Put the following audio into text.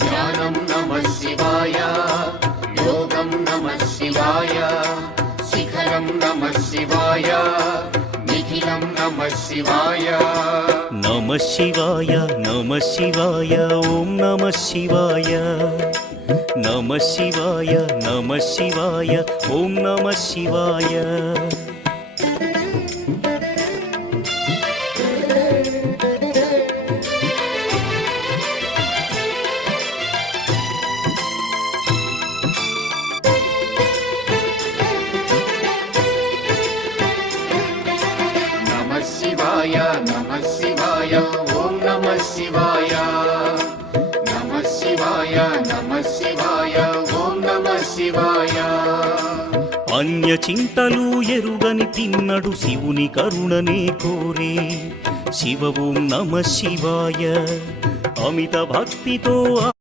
ध्यानं नमः शिवाय योगं नमः शिवाय शिखरं नमः शिवाय निखिलं नमः शिवाय नमः शिवाय नमः शिवाय ओम नमः शिवाय नमः शिवाय नमः शिवाय ओम नमः शिवाय नमः शिवाय ओम नमः शिवाय नमः शिवाय नमः शिवाय ओम नमः शिवाय अन्य చింతలు ఎరుగని తిన్నడు శివుని కరుణనే కోరే శివ ఓం నమః శివాయ అమిత భక్తితో